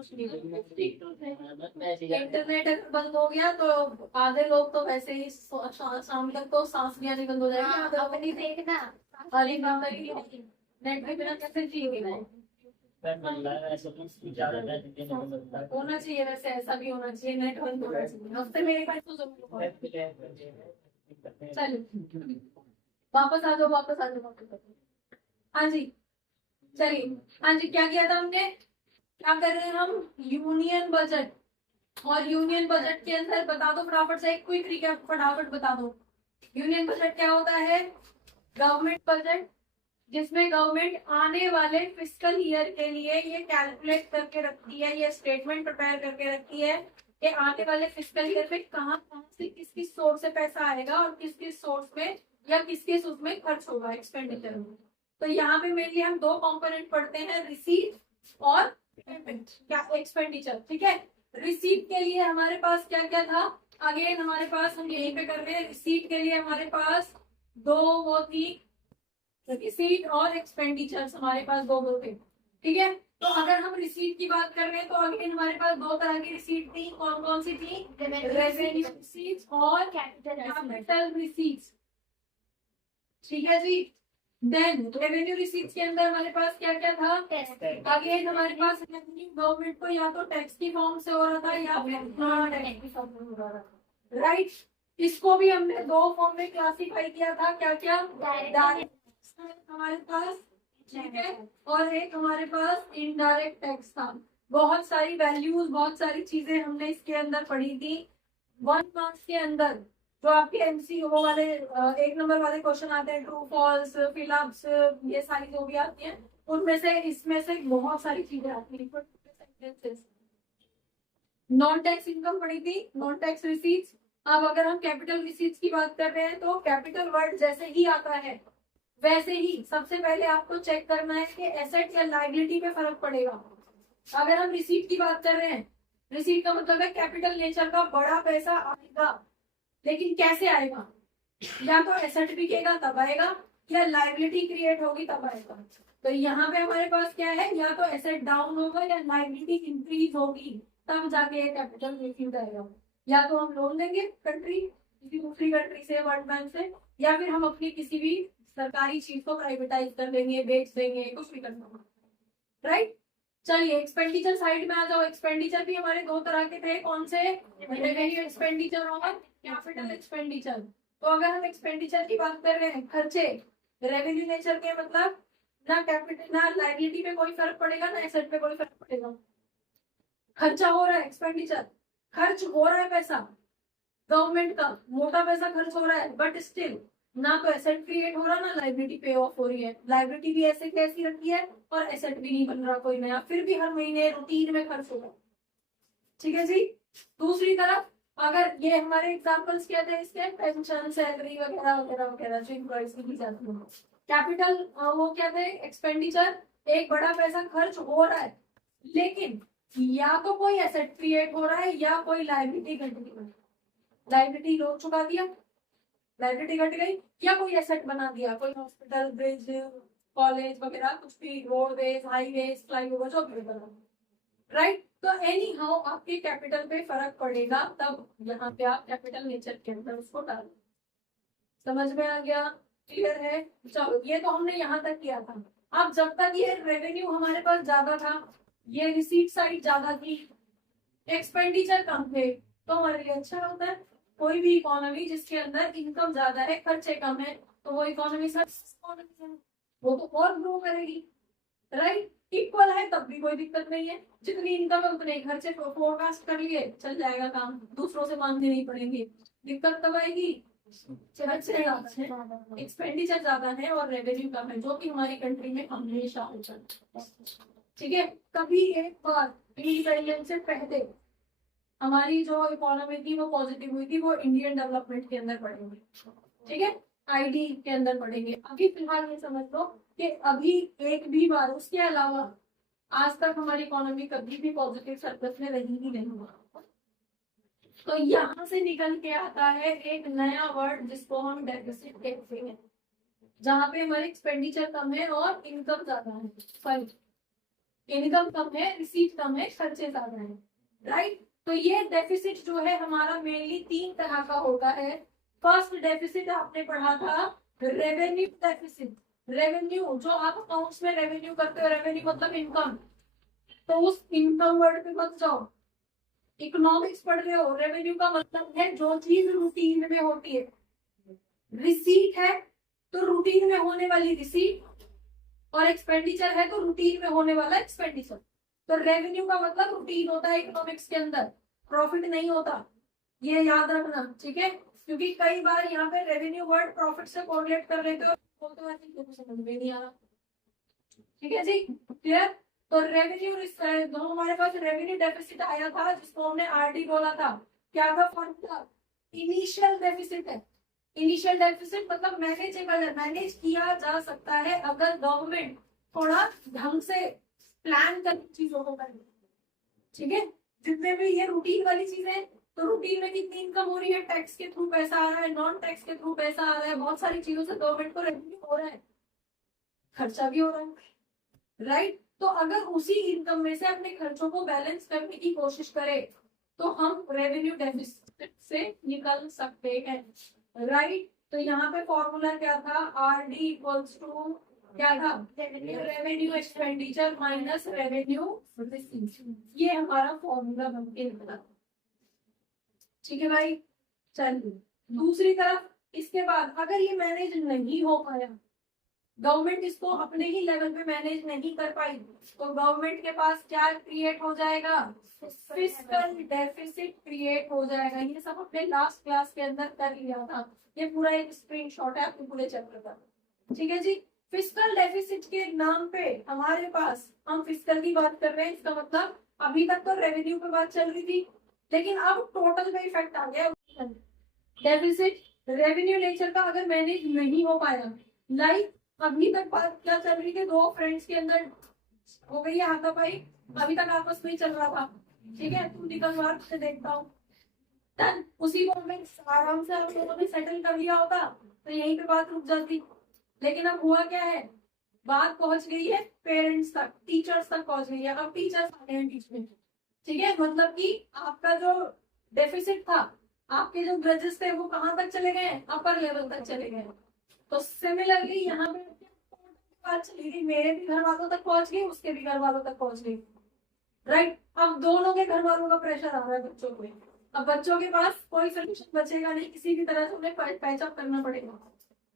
कुछ नहीं। इंटरनेट अगर बंद हो गया तो आधे लोग तो वैसे ही शाम तक तो सांस भी आनी बंद हो जाएगी। अपनी देखना अरे नेट के बिना कैसे जिएंगे? होना चाहिए वैसे, ऐसा भी होना चाहिए, नेट बंद होना चाहिए हफ्ते में एक बार तो जरूर होगा। चलिए वापस आ जाओ, वापस आ जाओ, वापस आ जाओ। हाँ जी चलिए, हाँ जी क्या किया था हमने, क्या कर रहे हैं हम, यूनियन बजट। और यूनियन बजट के अंदर बता दो फटाफट से, एक क्विक रिकैप फटाफट बता दो। यूनियन बजट क्या होता है, गवर्नमेंट बजट, जिसमें गवर्नमेंट आने वाले फिस्कल ईयर के लिए ये कैलकुलेट करके रखती है, ये स्टेटमेंट प्रिपेयर करके रखती है कि आने वाले फिस्कल ईयर में कहाँ कहाँ से किस किस सोर्स से पैसा आएगा और किस किस सोर्स में या किस किस उसमें खर्च होगा एक्सपेंडिचर में। तो यहाँ पे मेनली हम दो कंपोनेंट पढ़ते हैं, रिसीट और क्या एक्सपेंडिचर। ठीक है, रिसीट के लिए हमारे पास क्या क्या था, अगेन हमारे पास हम यहीं पे कर रहे हैं, रिसीट के लिए हमारे पास दो वो थी, रिसीट और एक्सपेंडिचर हमारे पास दो थे। ठीक है, तो अगर हम रिसीट की बात कर रहे हैं तो अगेन हमारे पास दो तरह की रिसीट थी, कौन कौन सी थी, रेवेन्यू रिसीट्स और कैपिटल रिसीट्स। ठीक है जी, देन रेवेन्यू रिसीट्स के अंदर हमारे पास क्या क्या था, अगेन हमारे पास गवर्नमेंट को या तो टैक्स की फॉर्म से हो रहा था या फिर टैक्स की फॉर्म में हो रहा था। राइट, इसको भी हमने दो फॉर्म में क्लासिफाई किया था, क्या क्या, डायरेक्ट हमारे पास, ठीक है, और एक हमारे पास इनडायरेक्ट टैक्स था। बहुत सारी वैल्यूज, बहुत सारी चीजें हमने इसके अंदर पढ़ी थी। 1 मार्क्स के अंदर जो आपके एमसी वो वाले एक नंबर वाले क्वेश्चन आते हैं, ट्रू फॉल्स फिलअप्स, ये सारी जो भी आती हैं उनमें से इसमें से बहुत सारी चीजें आती हैं। नॉन टैक्स इनकम पढ़ी थी, नॉन टैक्स रिसीट्स। अब अगर हम कैपिटल रिसीट्स की बात कर रहे हैं तो कैपिटल वर्ड जैसे ही आता है वैसे ही सबसे पहले आपको चेक करना है कि एसेट या लायबिलिटी पे फर्क पड़ेगा। अगर हम रिसीट की बात कर रहे हैं, रिसीट का मतलब है कैपिटल नेचर का बड़ा पैसा आएगा, लेकिन कैसे आएगा, या तो एसेट बिकेगा तब आएगा या लायबिलिटी क्रिएट होगी तब आएगा। तो यहाँ पे हमारे पास क्या है, या तो एसेट डाउन होगा या लायबिलिटी इंक्रीज होगी तब जाके कैपिटल रिसीट आएगा। या तो हम लोन लेंगे कंट्री, किसी दूसरी कंट्री से, वर्ल्ड बैंक से, या फिर हम अपनी किसी भी सरकारी चीज को प्राइवेटाइज कर देंगे, बेच देंगे, कुछ भी करना होगा। राइट, चलिए एक्सपेंडिचर साइड में आ जाओ। एक्सपेंडिचर भी हमारे दो तरह के थे, कौन से, रेवेन्यू एक्सपेंडिचर और कैपिटल एक्सपेंडिचर। तो अगर हम एक्सपेंडिचर की बात कर रहे हैं, खर्चे रेवेन्यू नेचर के, मतलब ना कैपिटल ना लायबिलिटी पे कोई फर्क पड़ेगा ना एसेट पे कोई फर्क पड़ेगा। खर्चा हो रहा है, एक्सपेंडिचर, खर्च हो रहा है पैसा, गवर्नमेंट का मोटा पैसा खर्च हो रहा है, बट स्टिल ना तो एसेट क्रिएट हो रहा ना लायबिलिटी पे ऑफ हो रही है। लायबिलिटी भी ऐसे कैसी रखी है और एसेट भी नहीं बन रहा कोई नया, फिर भी हर महीने रूटीन में खर्च हो रहा है। ठीक है जी, दूसरी तरफ अगर ये हमारे एग्जांपल्स क्या थे इसके, पेंशन, सैलरी वगैरह वगैरह वगैरह जो एम्प्लॉइज की जाती है। कैपिटल वो क्या थे, एक्सपेंडिचर, एक बड़ा पैसा खर्च हो रहा है लेकिन या तो कोई एसेट क्रिएट हो रहा है या कोई लायबिलिटी घट गई, लायबिलिटी लोन चुका दिया, लायबिलिटी घट गई, या कोई एसेट बना दिया, कोई हॉस्पिटल, ब्रिज, कॉलेज वगैरह, कुछ भी, रोडवेज, हाईवेज, फ्लाईओवर, जो भी बना। राइट, तो एनी हाउ आपके कैपिटल पे फर्क पड़ेगा, तब यहाँ पे आप कैपिटल नेचर के अंदर उसको डाल। समझ में आ गया, क्लियर है। चलो ये तो हमने यहाँ तक किया था। अब जब तक ये रेवेन्यू हमारे पास ज्यादा था, ये रिसीट साइड ज्यादा थी, एक्सपेंडिचर कम थे, तो हमारे लिए अच्छा होता है। कोई भी इकोनॉमी जिसके अंदर इनकम ज्यादा है खर्चे कम है, तो वो इकोनॉमी इकोनॉमी है, वो तो और ग्रो करेगी। राइट, इक्वल है तब भी कोई दिक्कत नहीं है, जितनी इनकम है उतने खर्चे फोरकास्ट कर लिए, चल जाएगा काम, दूसरों से मांगने नहीं पड़ेंगे। दिक्कत तब आएगी एक्सपेंडिचर ज्यादा है और रेवेन्यू कम है, जो कि हमारी कंट्री में हमेशा होता है। ठीक है, कभी एक बार इंडिपेंडेंस से पहले हमारी जो इकोनॉमी थी वो पॉजिटिव हुई थी, वो इंडियन डेवलपमेंट के अंदर पढ़ेंगे। ठीक है, आईडी के अंदर पढ़ेंगे। अभी फिलहाल ये समझ लो कि अभी एक भी बार उसके अलावा आज तक हमारी इकोनॉमी कभी भी पॉजिटिव सर्कस में रही ही नहीं हुआ। तो यहाँ से निकल के आता है एक नया वर्ड जिसको हम डेफिसिट कहते हैं, जहाँ पे हमारी एक्सपेंडिचर कम है और इनकम ज्यादा है। सॉरी, इनकम कम है, रिसीट कम है, खर्चे ज्यादा है, राइट। तो ये डेफिसिट जो है हमारा मेनली 3 तरह का होता है। फर्स्ट डेफिसिट आपने पढ़ा था रेवेन्यू डेफिसिट। रेवेन्यू जो आप अकाउंट्स में रेवेन्यू करते हो, रेवेन्यू मतलब इनकम, तो उस इनकम वर्ड पे मत जाओ, इकोनॉमिक्स पढ़ रहे हो। रेवेन्यू का मतलब है जो चीज रूटीन में होती है। रिसीट है तो रूटीन में होने वाली रिसीट, और एक्सपेंडिचर है तो रूटीन में होने वाला एक्सपेंडिचर। तो रेवेन्यू का मतलब रूटीन होता है इकोनॉमिक्स के अंदर, प्रॉफिट नहीं होता, ये याद रखना, ठीक है। क्योंकि कई बार यहाँ पे रेवेन्यू वर्ड प्रॉफिट से कोरिलेट कर लेते हो, बोलते हो समझ में नहीं आ रहा, ठीक है जी, क्लियर। तो रेवेन्यू जो हमारे पास रेवेन्यू डेफिसिट आया था जिसको हमने आरडी बोला था, क्या था फॉर्मूला, इनिशियल डेफिसिट है। इनिशियल डेफिसिट मतलब मैनेजेबल, मैनेज किया जा सकता है अगर गवर्नमेंट थोड़ा ढंग से प्लान कर चीजों को करे, ठीक है। जितने भी ये रूटीन वाली चीजें, तो रूटीन में कितनी इनकम हो रही है, टैक्स के थ्रू पैसा आ रहा है, नॉन टैक्स के थ्रू पैसा आ रहा है, बहुत सारी चीजों से गवर्नमेंट को रेवेन्यू हो रहा है, खर्चा भी हो रहा है, राइट। तो अगर उसी इनकम में से अपने खर्चों को बैलेंस करने की कोशिश करें तो हम रेवेन्यू डेफिसिट से निकल सकते हैं, राइट। तो यहाँ पे फॉर्मूला क्या था, आर डी इक्वल्स टू क्या था, revenue expenditure minus revenue received, ये हमारा फॉर्मूला बन के निकला, ठीक है भाई। चलिए दूसरी तरफ, इसके बाद अगर ये मैनेज नहीं हो पाया, गवर्नमेंट इसको अपने ही लेवल पे मैनेज नहीं कर पाई, तो गवर्नमेंट के पास क्या क्रिएट हो जाएगा, फिस्कल डेफिसिट क्रिएट हो जाएगा। ये सब अपने लास्ट क्लास के अंदर कर लिया था, ये पूरा एक स्क्रीनशॉट है आपके पूरे चैप्टर का, ठीक है जी। फिस्कल डेफिसिट के नाम पे हमारे पास, हम फिस्कल की बात कर रहे हैं, इसका मतलब अभी तक तो रेवेन्यू पे बात चल रही थी, लेकिन अब टोटल में इफेक्ट आ गया डेफिसिट रेवेन्यू नेचर का अगर मैनेज नहीं हो पाया। लाइक अभी तक बात क्या चल रही थी, दो फ्रेंड्स के अंदर हो गई है हाथापाई, अभी तक आपस में ही चल रहा था, ठीक है, तू निकल बाहर से देखता हूँ, डन। उसी मोमेंट आराम से आप लोगों ने सेटल कर लिया होता तो यहीं पे बात रुक जाती, लेकिन अब हुआ क्या है, बात पहुंच गई है पेरेंट्स तक, टीचर्स तक पहुंच गई है, अब टीचर्स आ गए हैं बीच में, ठीक है। मतलब कि आपका जो डेफिसिट था, आपके जो ग्रजेस थे वो कहाँ तक चले गए, अपर लेवल तक चले गए। तो सिमिलरली यहाँ पे बात चली गई, मेरे भी घर वालों तक पहुंच गई, उसके भी घर वालों तक पहुंच गई, राइट। अब दोनों के घर वालों का प्रेशर आ रहा है बच्चों पे, अब बच्चों के पास कोई सोल्यूशन बचेगा नहीं, किसी भी तरह से उन्हें पैचअप करना पड़ेगा,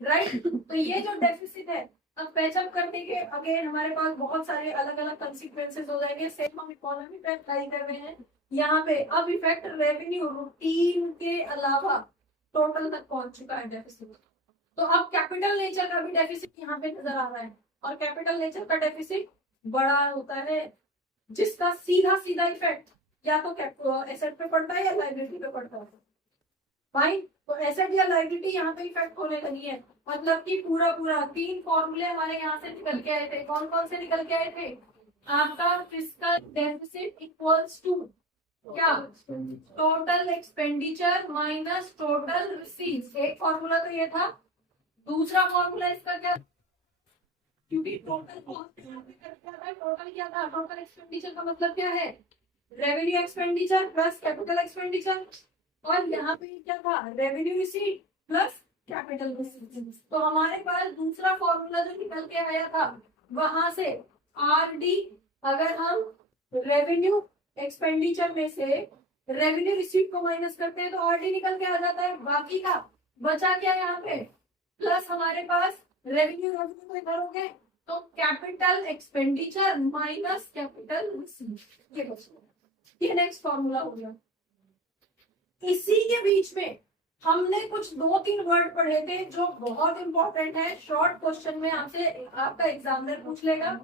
राइट। तो ये जो डेफिसिट है, अब पैचअप करने के अगेन हमारे पास बहुत सारे अलग अलग कंसिक्वेंसेस हो जाएंगे, सेम हम इकोनॉमी पे अप्लाई कर रहे हैं यहाँ पे। अब इफेक्ट रेवेन्यू रूटीन के अलावा टोटल तक पहुंच चुका है डेफिसिट। तो अब कैपिटल नेचर का भी डेफिसिट यहाँ पे नजर आ रहा है, और कैपिटल नेचर का डेफिसिट बड़ा होता है, जिसका सीधा सीधा इफेक्ट या तो एसेट पे पड़ता है या लाइबिलिटी पे पड़ता है, भाई। तो एसेट या लाइबिलिटी यहाँ पे इफेक्ट होने लगी है, मतलब कि पूरा पूरा 3 फॉर्मूले हमारे यहाँ से निकल के आए थे। कौन कौन से निकल के आए थे, आपका फिस्कल डेफिसिट इक्वल्स टू क्या, total expenditure minus total receives, एक फॉर्मूला तो ये था। दूसरा फॉर्मूला इसका क्या, क्योंकि टोटल टोटल क्या था, टोटल एक्सपेंडिचर का मतलब क्या है, revenue expenditure plus capital expenditure, और यहाँ पे क्या था, revenue receipt plus capital receipt. तो हमारे पास दूसरा फॉर्मूला जो निकल के आया था, वहां से आर डी, अगर हम रेवेन्यू एक्सपेंडिचर में से रेवेन्यू रिसीट को माइनस करते हैं तो आर डी निकल के आ जाता है, बाकी का बचा क्या यहाँ पे, प्लस हमारे पास रेवेन्यू को इधर हो गए, तो capital expenditure minus capital receipt, ये बचा, ये नेक्स्ट फॉर्मूला हो गया। इसी के बीच में हमने कुछ 2-3 वर्ड पढ़े थे जो बहुत इंपॉर्टेंट है, शॉर्ट क्वेश्चन में आपसे आपका एग्जामिनर पूछ लेगा,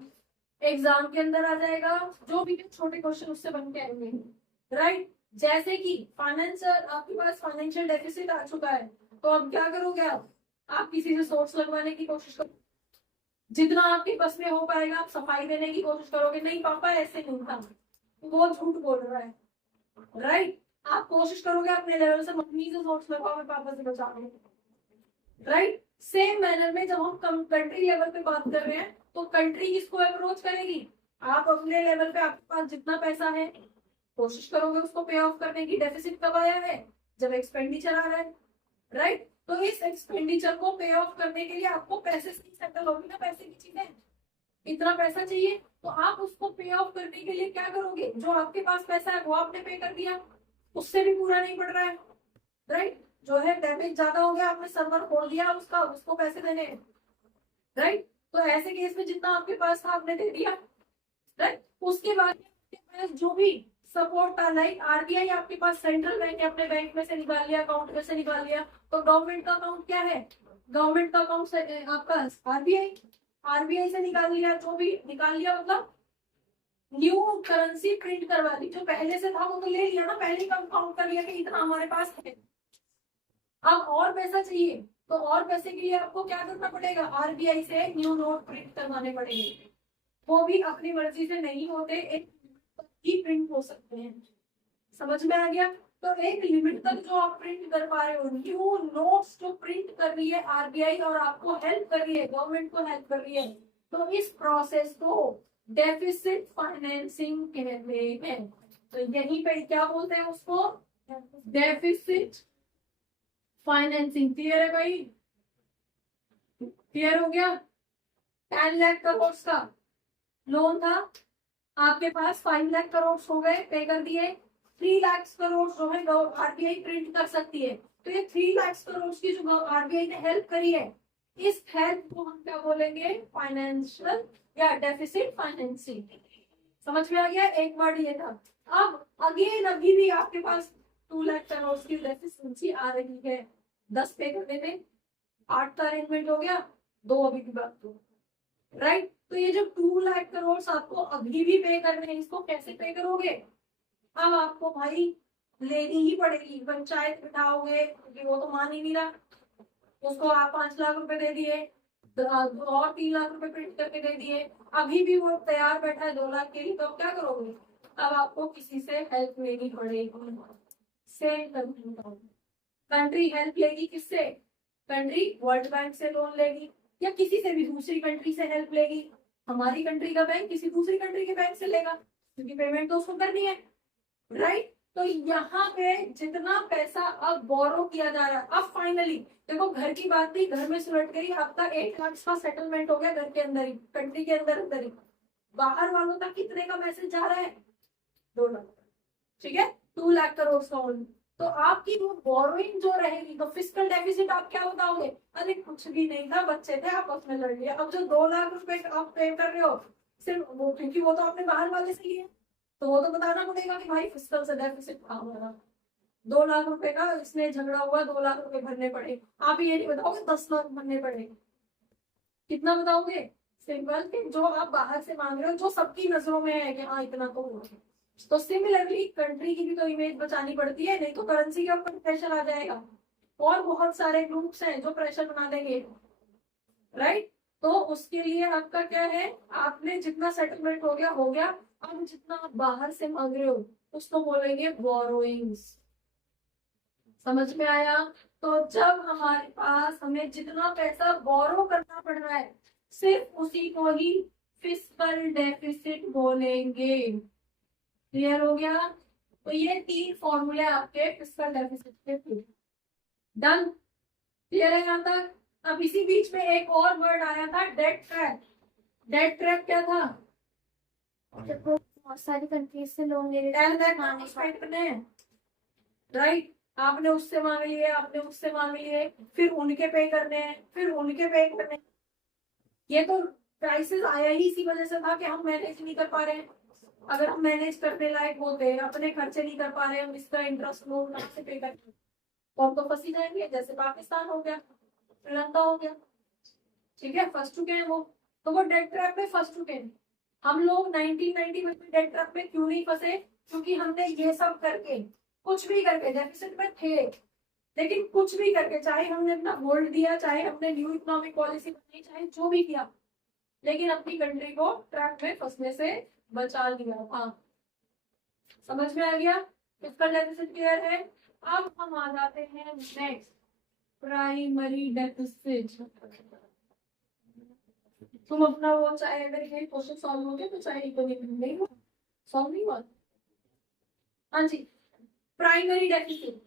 एग्जाम के अंदर आ जाएगा, जो भी छोटे क्वेश्चन उससे बन के आएंगे, राइट। जैसे कि फाइनेंशियल, आपके पास फाइनेंशियल डेफिसिट आ चुका है, तो अब क्या करोगे आप किसी से सोर्स लगवाने की कोशिश करो, जितना आपके बस में हो पाएगा आप सफाई देने की कोशिश करोगे, नहीं पापा ऐसे नहीं था, वो झूठ बोल रहा है, राइट। आप कोशिश करोगे अपने लेवल से, मम्मी से सोर्स लगवाओ, मैं पापा से बचा लूं, राइट। सेम मैनर में जब हम कंट्री लेवल पे बात कर रहे हैं, तो कंट्री किसको अप्रोच करेगी, आप अपने लेवल पे आपके पास जितना पैसा है कोशिश करोगे उसको पे ऑफ करने की। डेफिसिट कब आया है? जब एक्सपेंडिचर आ रहा है, राइट। तो इस एक्सपेंडिचर को पे ऑफ करने के लिए आपको पैसे से सेटल होगी ना, पैसे की चीजें। इतना पैसा चाहिए तो आप उसको पे ऑफ करने के लिए क्या करोगे? जो आपके पास पैसा है वो आपने पे कर दिया, उससे भी पूरा नहीं पड़ रहा है, राइट। जो है डैमेज ज्यादा हो गया, आपने सर्वर खोल दिया उसका, उसको पैसे देने हैं, राइट। तो ऐसे केस में जितना आपके पास था आपने दे दिया, राइट। उसके बाद आपके पास जो भी सपोर्ट था, लाइक आरबीआई आपके पास सेंट्रल बैंक है, अपने बैंक में से निकाल लिया, अकाउंट में से निकाल लिया। तो गवर्नमेंट का अकाउंट क्या है? गवर्नमेंट का अकाउंट से आपका आरबीआई, आरबीआई से निकाल लिया, जो भी निकाल लिया मतलब न्यू करेंसी प्रिंट करवा ली। जो पहले से था वो तो ले लिया ना, पहले का काउंट कर लिया कि इतना हमारे पास है। अब और पैसा चाहिए तो और पैसे के लिए आपको क्या करना पड़ेगा? आरबीआई से न्यू नोट प्रिंट करवाने पड़ेंगे। वो भी अपनी मर्जी से नहीं होते, एक ही प्रिंट हो सकते हैं। समझ में आ गया? तो एक लिमिट तक जो आप प्रिंट कर पा रहे हो, न्यू नोट्स जो प्रिंट कर रही है आरबीआई और आपको हेल्प कर रही है, गवर्नमेंट को हेल्प कर रही है, तो इस प्रोसेस को डेफिसिट फाइनेंसिंग कहते हैं। तो यहीं पे क्या बोलते हैं उसको? Deficit financing. क्लियर है भाई? क्लियर हो गया? 10 लाख करोड़ का लोन था आपके पास, 5 लाख करोड़ हो गए, पे कर दिए। 3 लाख करोड़ जो है आरबीआई प्रिंट कर सकती है। तो ये 3 लाख करोड़ की जो आरबीआई ने हेल्प करी है, इस हेल्प को हम क्या बोलेंगे? फाइनेंशियल या डेफिसिट फाइनेंसिंग। समझ में आ गया? एक वर्ड ये था। अब अगेन अभी भी आपके पास 2 लाख करोड़ की डेफिशिएंसी आ रही है, 10 पे करने में 8 का अरेंजमेंट हो गया, 2 अभी की बात तो, राइट। तो ये जो 2 लाख करोड़ आपको अभी भी पे करने हैं, इसको कैसे पे करोगे? अब आपको भाई लेनी ही पड़ेगी, पंचायत बिठाओगे क्योंकि वो तो मान ही नहीं रहा। उसको आप 5 लाख रुपए दे दिए, और 3 लाख रुपए प्रिंट करके दे दिए, अभी भी वो तैयार बैठा है 2 लाख के लिए, तो अब क्या करोगे? अब आपको किसी से हेल्प लेनी पड़ेगी। सेम कंट्री हेल्प लेगी किससे? कंट्री वर्ल्ड बैंक से लोन लेगी या किसी से भी दूसरी कंट्री से हेल्प लेगी। हमारी कंट्री का बैंक किसी दूसरी कंट्री के बैंक से लेगा क्योंकि पेमेंट तो उसको करनी है, राइट। तो यहाँ पे जितना पैसा अब बोरो किया जा रहा है, अब फाइनली देखो घर की बात थी, घर में सुलट गई, आपका 8 लाख का सेटलमेंट हो गया घर के अंदर ही, कंट्री के अंदर अंदर ही। बाहर वालों तक कितने का मैसेज जा रहा है? 2 लाख, ठीक है, 2 लाख करोड़ का ओनली। तो आपकी वो बोरोइंग जो रहेगी, तो फिस्कल डेफिसिट आप क्या बताओगे? अरे कुछ भी नहीं था, बच्चे थे आपस में लड़ लिया। अब जो 2 लाख रुपए आप पे कर रहे हो सिर्फ वो, क्योंकि वो तो आपने बाहर वाले से लिए, तो वो तो बताना पड़ेगा कि भाई फिस्कल से डेफिसिट था हमारा 2 लाख रुपए का, इसमें झगड़ा हुआ 2 लाख रुपए भरने पड़े। आप ये नहीं बताओगे 10 लाख भरने पड़े, कितना बताओगे? सिंपल कि जो आप बाहर से मांग रहे हो, जो सबकी नजरों में है कि हाँ इतना तो हुआ। तो सिमिलरली कंट्री की भी तो इमेज बचानी पड़ती है, नहीं तो करेंसी के ऊपर प्रेशर आ जाएगा और बहुत सारे ग्रुप्स हैं जो प्रेशर बना देंगे, राइट। तो उसके लिए आपका क्या है? आपने जितना सेटलमेंट हो गया हो गया, अब जितना आप बाहर से मांग रहे हो उसको बोलेंगे बोरोइंग्स। समझ में आया? तो जब हमारे पास हमें जितना पैसा बोरो करना पड़ रहा है, सिर्फ उसी को ही फिस्कल डेफिसिट बोलेंगे। क्लियर हो गया? तो ये 3 फॉर्मूले आपके फिस्कल डेफिसिट के थे। डन? क्लियर है यहाँ तक? अब इसी बीच में एक और वर्ड आया था, डेट ट्रैप। डेट ट्रैप क्या था? बहुत सारी कंट्रीज से लोन ले रहे, राइट। आपने उससे मांग लिए, आपने उससे मांग लिए, फिर उनके पे करने हैं, फिर उनके पे करने हैं। ये तो क्राइसिस आया ही इसी वजह से था कि हम मैनेज नहीं कर पा रहे हैं। अगर हम मैनेज करने लायक होते, अपने खर्चे नहीं कर पा रहे, हम इसका इंटरेस्ट लोन कहाँ से पे करेंगे? तो हम तो फंसी जाएंगे, जैसे पाकिस्तान हो गया, श्रीलंका हो गया, ठीक है, फंस चुके हैं वो। तो वो डेट ट्रैप में फंस चुके हैं। हम लोग 1990 में डेट ट्रैप में क्यों नहीं फंसे? क्योंकि हमने ये सब करके, कुछ भी करके, डेफिसिट में थे लेकिन कुछ भी करके, चाहे हमने अपना गोल्ड दिया, चाहे हमने न्यू इकोनॉमिक पॉलिसी बनाई, चाहे जो भी किया, लेकिन अपनी कंट्री को ट्रैप में फंसने से बचा लिया था। समझ में आ गया? इसका डेफिसिट क्लियर है? अब हम आ जाते हैं नेक्स्ट, प्राइमरी डेफिसिट। तुम अपना वो चाहे अगर ये क्वेश्चन सॉल्व हो गया तो चाहे नहीं हुआ, सॉल्व नहीं हुआ। हाँ जी, प्राइमरी डेफिसिट।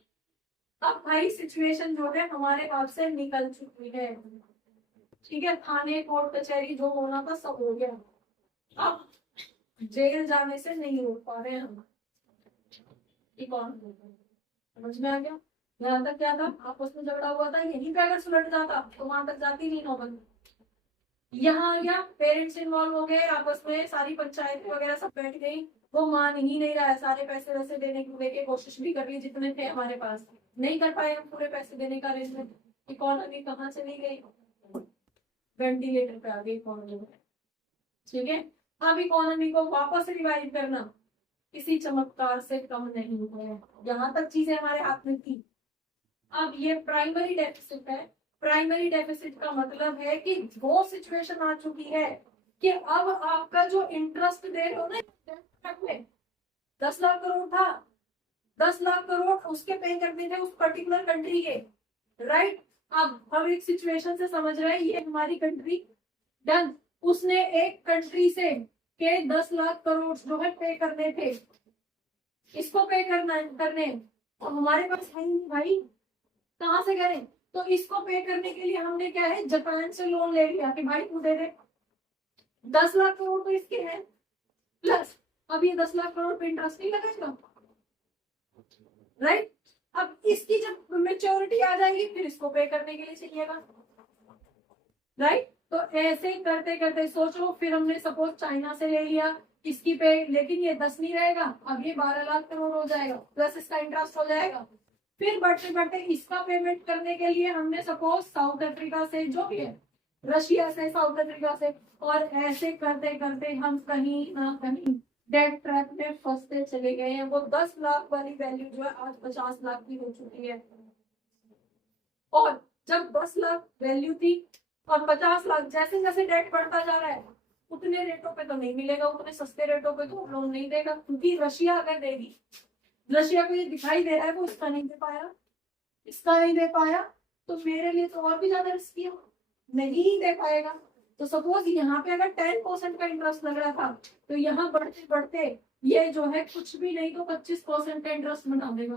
अब भाई सिचुएशन जो है हमारे हाथ से निकल चुकी है, ठीक है, थाने कोर्ट कचहरी जो होना था सब हो गया, अब जेल जाने से नहीं रोक पा रहे हैं हम। समझ में आ गया? यहाँ तक क्या था, आपस में झगड़ा हुआ था, यहीं पे अगर सुलट जाता तो वहां तक जाती नहीं नौबत। यहाँ आ गया, पेरेंट्स इन्वॉल्व हो गए आपस में, सारी पंचायत वगैरह सब बैठ गई, वो मान ही नहीं रहा है, सारे पैसे वैसे देने को लेके कोशिश भी कर ली जितने थे हमारे पास, नहीं कर पाए हम पूरे पैसे देने का अरेंजमेंट। इकोनॉमी कहाँ चली गई, वेंटिलेटर पे आ गई इकोनॉमी। ठीक है, अब इकोनॉमी को वापस रिवाइव करना किसी चमत्कार से कम नहीं है, यहाँ तक चीजें हमारे हाथ में थी। अब ये प्राइमरी डेफिसिट है, प्राइमरी डेफिसिट का मतलब है कि वो सिचुएशन आ चुकी है कि अब आपका जो इंटरेस्ट दे रहे हो ना में 10 लाख करोड़ था, 10 लाख करोड़ उसके पे करने थे उस पर्टिकुलर कंट्री के, राइट। अब हम एक सिचुएशन से समझ रहे हैं ये हमारी कंट्री डन, उसने एक कंट्री से के 10 लाख करोड़ जो है पे करने थे, इसको पे करने तो हमारे पास है नहीं भाई, कहाँ से करें? तो इसको पे करने के लिए हमने क्या है, जापान से लोन ले लिया कि भाई तू दे दे, 10 लाख करोड़ तो इसके हैं, प्लस अब ये 10 लाख करोड़ पे इंटरेस्ट नहीं लगेगा, राइट। अब इसकी जब मेच्योरिटी आ जाएगी फिर इसको पे करने के लिए चाहिएगा, राइट। तो ऐसे करते करते सोचो, फिर हमने सपोज चाइना से ले लिया इसकी पे, लेकिन ये 10 नहीं रहेगा, अब ये 12 लाख करोड़ हो जाएगा, प्लस इसका इंटरेस्ट हो जाएगा। फिर बढ़ते बढ़ते इसका पेमेंट करने के लिए हमने सपोज साउथ अफ्रीका से, जो भी है रशिया से, साउथ अफ्रीका से, और ऐसे करते करते हम कहीं ना कहीं डेट ट्रैप में फंसते चले गए हैं। वो 10 लाख वाली वैल्यू जो है आज 50 लाख की हो चुकी है, और जब 10 लाख वैल्यू थी और 50 लाख, जैसे जैसे डेट बढ़ता जा रहा है उतने रेटों पे तो नहीं मिलेगा, उतने सस्ते रेटों पे तो लोन नहीं देगा, क्योंकि रशिया अगर देगी, रशिया को ये दिखाई दे रहा है वो इसका नहीं दे पाया, इसका नहीं दे पाया, तो मेरे लिए तो और भी ज्यादा रिस्की है, नहीं दे पाएगा। तो सपोज यहाँ पे अगर 10% का इंटरेस्ट लग रहा था, तो यहाँ बढ़ते बढ़ते ये जो है कुछ भी नहीं तो 25% का इंटरेस्ट बना देगा,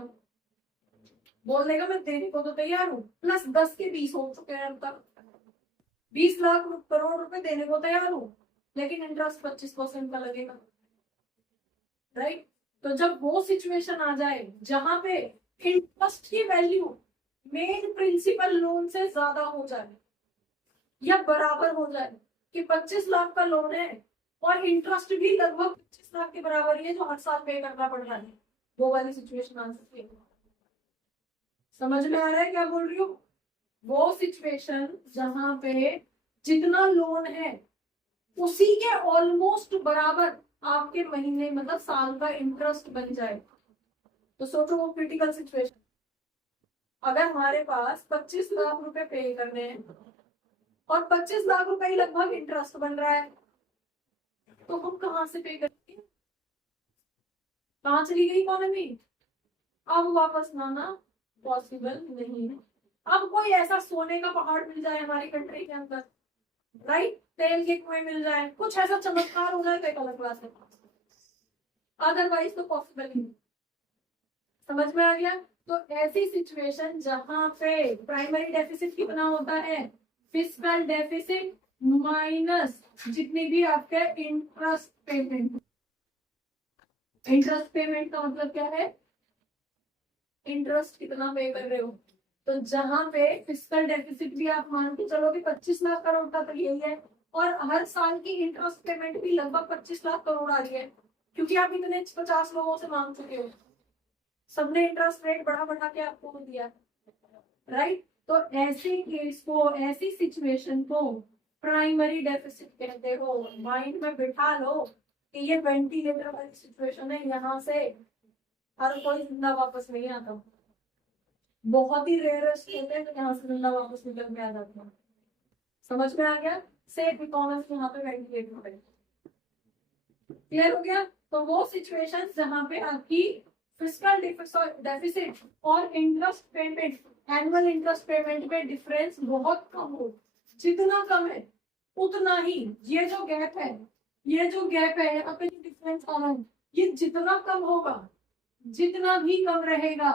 बोल देगा मैं देने को तो तैयार हूँ, प्लस 10 के 20 हो चुके हैं अब तक, 20 लाख करोड़ रुपए देने को तैयार हूँ, लेकिन इंटरेस्ट 25% का लगेगा, राइट। तो जब वो सिचुएशन आ जाए जहां पे इंटरेस्ट की वैल्यू मेन प्रिंसिपल लोन से ज्यादा हो जाए या बराबर हो जाए, कि 25 लाख का लोन है और इंटरेस्ट भी लगभग 25 लाख के बराबर ही है जो हर साल पे करना पड़ रहा है, वो वाली सिचुएशन आ सकती है। समझ में आ रहा है क्या बोल रही हूँ? वो सिचुएशन जहां पे जितना लोन है उसी के ऑलमोस्ट बराबर आपके महीने मतलब साल का इंटरेस्ट बन जाए, तो सोचो वो क्रिटिकल सिचुएशन। अगर हमारे पास 25 लाख रुपए पे करने हैं और 25 लाख रुपए ही लगभग इंटरेस्ट बन रहा है, तो हम कहाँ से पे करेंगे? कहाँ चली गई इकोनॉमी? अब वापस लाना पॉसिबल नहीं है। अब कोई ऐसा सोने का पहाड़ मिल जाए हमारी कंट्री के अंदर, राइट, तेल के कुएं मिल जाए, कुछ ऐसा चमत्कार हो जाए तो एक अलग बात है, अदरवाइज तो पॉसिबल नहीं। समझ में आ गया? तो ऐसी सिचुएशन जहां पे प्राइमरी डेफिसिट कितना होता है, फिस्कल डेफिसिट माइनस जितनी भी आपके इंटरेस्ट पेमेंट। इंटरेस्ट पेमेंट का मतलब क्या है, इंटरेस्ट कितना पे कर रहे हो। तो जहां पे फिस्कल डेफिसिट भी आप मान के चलो कि 25 लाख करोड़ का तो यही है, और हर साल की इंटरेस्ट पेमेंट भी लगभग 25 लाख करोड़ आ रही है, क्योंकि आप इतने 50 लोगों से मांग चुके हो, सबने इंटरेस्ट रेट बढ़ा बढ़ा के आपको दिया, राइट। तो ऐसे केस को, ऐसी सिचुएशन को प्राइमरी डेफिसिट कहते हो। माइंड में बिठा लो कि ये वेंटिलेटर वाली सिचुएशन है, यहाँ से हर कोई जिंदा वापस नहीं आता, बहुत ही रेयरेस्ट होते हैं तो यहाँ से जिंदा वापस निकल के आ जाते हैं। समझ में आ गया? सेफ इकोनॉमी यहाँ पे वेंटिलेट हो गई, क्लियर हो गया? तो वो सिचुएशन जहाँ पे आपकी फिस्कल डेफिसिट और interest payment, annual interest payment में डिफरेंस बहुत कम हो, जितना कम है उतना ही ये जो गैप है, ये जो गैप है, यहाँ पे जो डिफरेंस आ रहा है, ये जितना कम होगा, जितना भी कम रहेगा,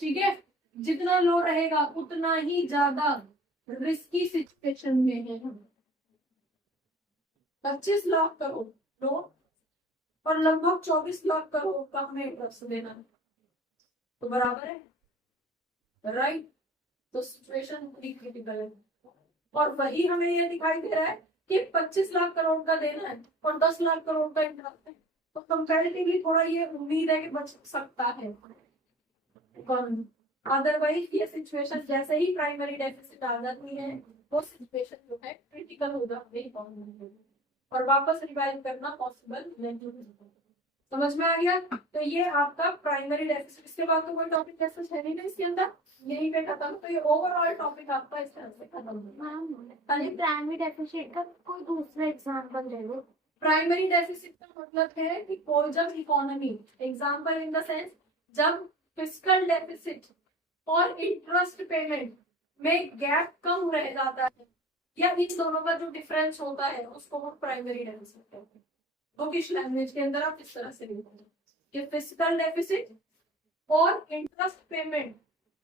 ठीक है, जितना लो रहेगा उतना ही ज्यादा रिस्की सिचुएशन में है हम। 25 लाख करोड़ लो और लगभग 24 लाख करोड़ का हमें इंटरेस्ट देना है, तो बराबर है, राइट। तो सिचुएशन क्रिटिकल है, और वही हमें ये दिखाई दे रहा है कि 25 लाख करोड़ का देना है और 10 लाख करोड़ का इंटरेस्ट है, तो कंपैरेटिवली थोड़ा ये उम्मीद है कि बच सकता है इकोनॉमी। अदरवाइज ये सिचुएशन जैसे ही प्राइमरी डेफिसिट आ जाती है, वो सिचुएशन जो है क्रिटिकल हो जाती है इकोनॉमी में, और वापस रिवाइव करना पॉसिबल नहीं है। समझ में आ गया? तो ये आपका प्राइमरी डेफिसिट, इसके बाद तो कोई टॉपिक जैसे है नहीं ना इसके अंदर, यही पे खत्म। तो ये ओवरऑल टॉपिक आपका इस तरह से खत्म हो गया। प्राइमरी डेफिसिट का कोई दूसरा एग्जांपल दे दो। प्राइमरी डेफिसिट का मतलब है कि कोई जब economy, example in the sense जब फिस्कल डेफिसिट और इंटरेस्ट पेमेंट में गैप कम रह जाता है, या इन दोनों का जो डिफरेंस होता है उसको हम प्राइमरी डेफिसिट कहते हैं। तो किस लैंग्वेज के अंदर आप इस तरह से लिखोगे कि फिस्कल डेफिसिट और इंटरेस्ट पेमेंट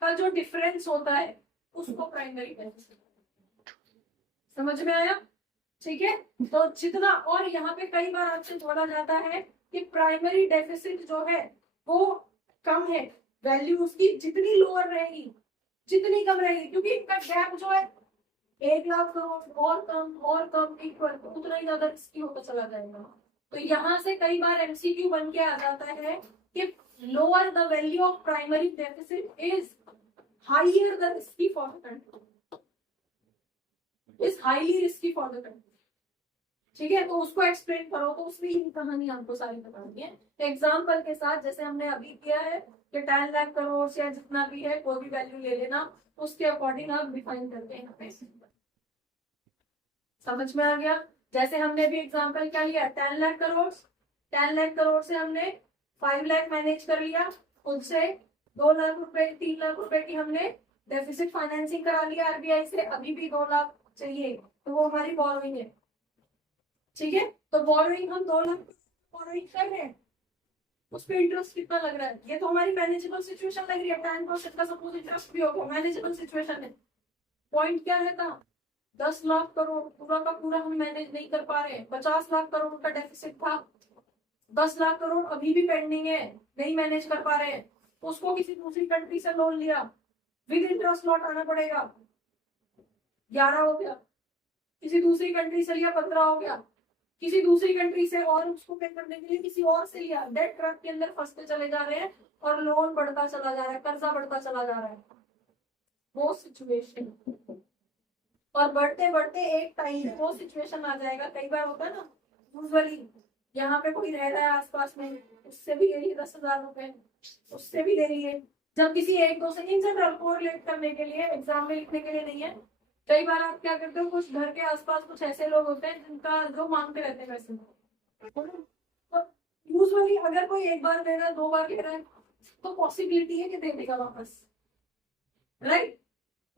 का जो डिफरेंस होता है उसको प्राइमरी डेफिसिट। समझ में आया? ठीक है, तो जितना, और यहाँ पे कई बार आपसे बोला जाता है कि प्राइमरी डेफिसिट जो है वो कम है, वैल्यू उसकी जितनी लोअर रहेगी, जितनी कम रहेगी, क्योंकि इनका गैप जो है 1 लाख करोड़ और कम इक्वल, उतना ही ज्यादा रिस्की होता चला जाएगा। तो यहाँ से कई बार एमसीक्यू बन के आ जाता है कि lower the value of primary deficit is higher the risky for the country, is highly risky for the country. ठीक है, तो उसको एक्सप्लेन करो, तो उसमें ये कहानी आपको सारी बतानी है एग्जाम्पल के साथ, जैसे हमने अभी किया है कि 10 लाख करोड़ या जितना भी है कोई भी वैल्यू ले लेना, उसके अकॉर्डिंग आप डिफाइन करते हैं यहाँ पे। समझ में आ गया? जैसे हमने भी एग्जाम्पल क्या लिया, 10 लाख करोड़, 10 लाख करोड़ से हमने 5 लाख मैनेज कर लिया, उससे 2 लाख रुपए 3 लाख रुपए की हमने डेफिसिट फाइनेंसिंग करा लिया आरबीआई से, अभी भी 2 लाख चाहिए, तो वो हमारी बोरोइंग है। ठीक है, तो बोरोइंग हम 2 लाख बोरोइंग कर रहे हैं, उस पर इंटरेस्ट कितना लग रहा है, ये तो हमारी मैनेजेबल सिचुएशन लग रही है। 10% का सपोज इंटरेस्ट भी होगा, मैनेजेबल सिचुएशन है। पॉइंट क्या है था, 10 लाख करोड़ पूरा का पूरा हम मैनेज नहीं कर पा रहे, 50 लाख करोड़ का डेफिसिट था, 10 लाख करोड़ अभी भी पेंडिंग है, नहीं मैनेज कर पा रहे हैं, उसको किसी दूसरी कंट्री से लोन लिया, विद इंटरेस्ट लौटाना पड़ेगा, 11 हो गया, किसी दूसरी कंट्री से लिया 15 हो गया, किसी दूसरी कंट्री से और उसको पे करने के लिए किसी और से लिया, डेट ट्रैप के अंदर फंसते चले जा रहे हैं और लोन बढ़ता चला जा रहा है, कर्जा बढ़ता चला जा रहा है, वो सिचुएशन। और बढ़ते बढ़ते एक टाइम में वो सिचुएशन आ जाएगा, कई बार होता है ना, यूजुअली यहाँ पे कोई रह रहा है आसपास में, उससे भी ले रही है 10,000 रुपए, उससे भी ले रही है, जब किसी एक दो से, इन जनरल कोरिलेट करने के लिए, एग्जाम में लिखने के लिए नहीं है। कई बार आप क्या करते हो, कुछ घर के आसपास कुछ ऐसे लोग होते हैं जिनका जो मांगते रहते हैं पैसे, तो यूजुअली अगर कोई एक बार दे रहा है, 2 बार दे रहा है, तो पॉसिबिलिटी है कि दे देगा वापस, राइट।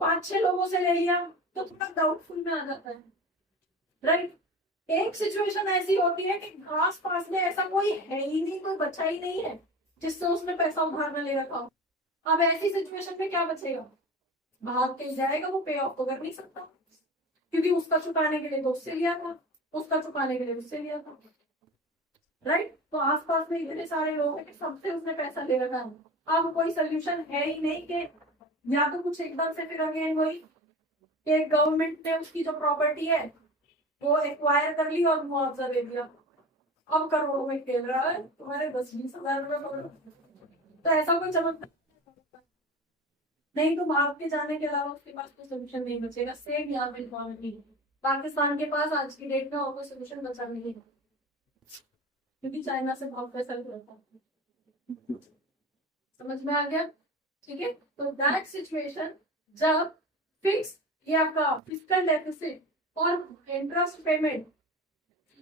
5-6 लोगों से ले लिया तो थोड़ा डाउटफुल में आ जाता है, राइट। एक सिचुएशन ऐसी होती है कि आस पास में ऐसा कोई है ही नहीं, कोई बचा ही नहीं है जिससे उसने पैसा उधार में ले रखा हो। अब ऐसी सिचुएशन में क्या बचेगा, भाग के जाएगा, वो पे ऑफ तो कर नहीं सकता, क्योंकि उसका चुकाने के लिए तो उससे लिया था, उसका चुकाने के लिए उससे लिया था, राइट। तो आसपास में इतने सारे लोग हैं कि सबसे उसने पैसा ले रखा है। अब कोई सोल्यूशन है ही नहीं कि या तो कुछ एकदम से फिर अगेन वही कि गवर्नमेंट ने उसकी जो प्रॉपर्टी है वो एक्वायर कर ली और मुआवजा दे दिया, अब करोड़ों में खेल रहा है, तुम्हारे 10-20 हजार रुपए पकड़ो, तो ऐसा कोई चमत्कार नहीं, तो भाग के जाने के अलावा उसके पास कोई सोल्यूशन नहीं बचेगा। सेम यहाँ पे इकोनॉमी, पाकिस्तान के पास आज की डेट में और कोई सोल्यूशन बचा नहीं है, क्योंकि चाइना से बहुत पैसा लेता है। समझ में आ गया? ठीक है, तो दैट सिचुएशन जब फिक्स ये आपका फिस्कल डेफिसिट और इंटरेस्ट पेमेंट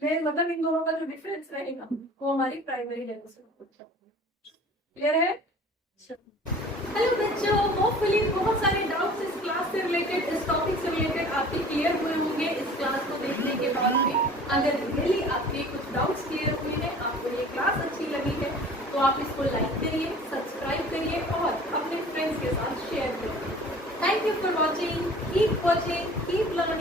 में, मतलब इन दोनों का जो डिफरेंस रहेगा वो हमारी प्राइमरी डेफिसिट। क्लियर है? हेलो बच्चों, होपफुली बहुत सारे डाउट्स इस क्लास से रिलेटेड, इस टॉपिक से रिलेटेड आपके क्लियर हुए होंगे इस क्लास को देखने के बाद में। अगर रियली आपके कुछ डाउट्स क्लियर हुए हैं, आपको ये क्लास अच्छी लगी है, तो आप इसको लाइक करिए, सब्सक्राइब करिए और अपने फ्रेंड्स के साथ शेयर करिए। Thank you for watching, keep learning.